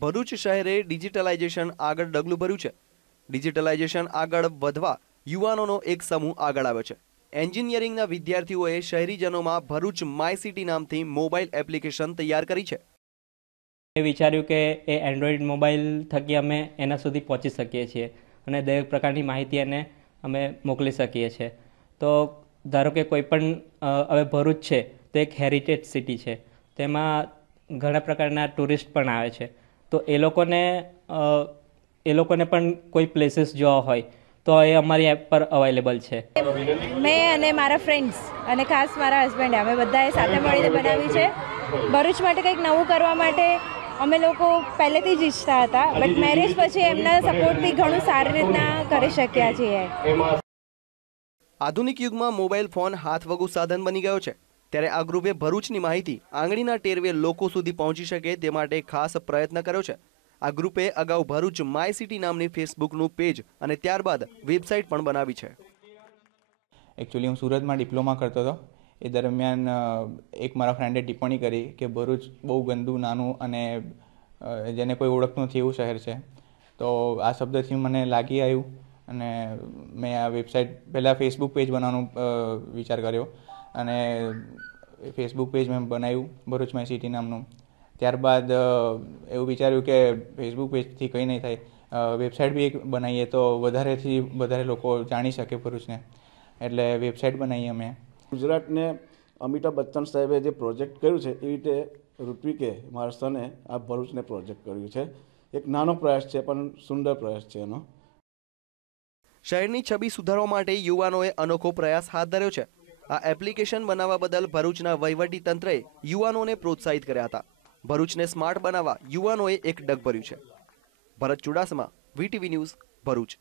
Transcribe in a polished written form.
Bharuch શહેરે digitalisation આગળ ડગલું ભર્યું છે। ડિજિટલાઇઝેશન આગળ વધવા યુવાનોનો એક સમૂહ આગળ આવ્યો છે। એન્જિનિયરિંગના વિદ્યાર્થીઓએ શહેરીજનોમાં ભરૂચ માય સિટી નામથી મોબાઈલ એપ્લિકેશન તૈયાર કરી છે। એ વિચાર્યું કે એ એન્ડ્રોઈડ મોબાઈલ થકી અમે એના સુધી પહોંચી શકીએ છીએ અને દરેક પ્રકારની માહિતી એને અમે મોકલી શકીએ છીએ। તો ધારો કે કોઈ પણ હવે ભરૂચ છે તો એક હેરિટેજ સિટી છે, તેમાં ઘણા પ્રકારના ટુરિસ્ટ પણ આવે છે। તો એ લોકોને પણ કોઈ પ્લેસીસ જોવા હોય તો એ અમારી એપ પર અવેલેબલ છે। મેં અને મારા ફ્રેન્ડ્સ અને ખાસ મારા હસબન્ડ અમે બધાએ સાથે મળીને બનાવી છે। ભરૂચ માટે કંઈક નવું કરવા માટે અમે લોકો પહેલેથી જ ઈચ્છતા હતા, બટ મેરેજ પછી એમના સપોર્ટથી ઘણું સારી રીતના કરી શક્યા છીએ। આધુનિક યુગમાં મોબાઈલ ફોન હાથવગું સાધન બની ગયો છે, ત્યારે આ ગ્રુપે ભરૂચની માહિતી આંગળીના ટેરવે લોકો સુધી પહોંચી શકે તે માટે ખાસ પ્રયત્ન કર્યો છે। આ ગ્રુપે અગાઉ ભરૂચ માય સિટી નામની ફેસબુકનું પેજ અને ત્યારબાદ વેબસાઇટ પણ બનાવી છે। એકચ્યુઅલી હું સુરતમાં ડિપ્લોમા કરતો હતો, એ દરમિયાન એક મારા ફ્રેન્ડે ટિપ્પણી કરી કે ભરૂચ બહુ ગંદુ, નાનું અને જેને કોઈ ઓળખતું નથી એવું શહેર છે। તો આ શબ્દથી મને લાગી આવ્યું અને મેં આ વેબસાઇટ પહેલાં ફેસબુક પેજ બનાવવાનો વિચાર કર્યો અને ફેસબુક પેજ મેં બનાવ્યું ભરૂચ માય સિટી નામનું। ત્યારબાદ એવું વિચાર્યું કે ફેસબુક પેજથી કંઈ નહીં થાય, વેબસાઇટ બી એક બનાવીએ તો વધારેથી વધારે લોકો જાણી શકે ભરૂચને, એટલે વેબસાઇટ બનાવી અમે। ગુજરાતને અમિતાભ બચ્ચન સાહેબે જે પ્રોજેક્ટ કર્યું છે એ રીતે ઋત્વિકે મારા સને આ ભરૂચને પ્રોજેક્ટ કર્યું છે। એક નાનો પ્રયાસ છે પણ સુંદર પ્રયાસ છે એનો। શહેરની છબી સુધારવા માટે યુવાનોએ અનોખો પ્રયાસ હાથ ધર્યો છે। આ એપ્લિકેશન બનાવવા બદલ ભરૂચના વહીવટી તંત્રએ યુવાનોને પ્રોત્સાહિત કર્યા હતા। ભરૂચને સ્માર્ટ બનાવવા યુવાનોએ એક ડગ ભર્યું છે। ભરત ચુડાસમા, વીટીવી ન્યૂઝ, ભરૂચ।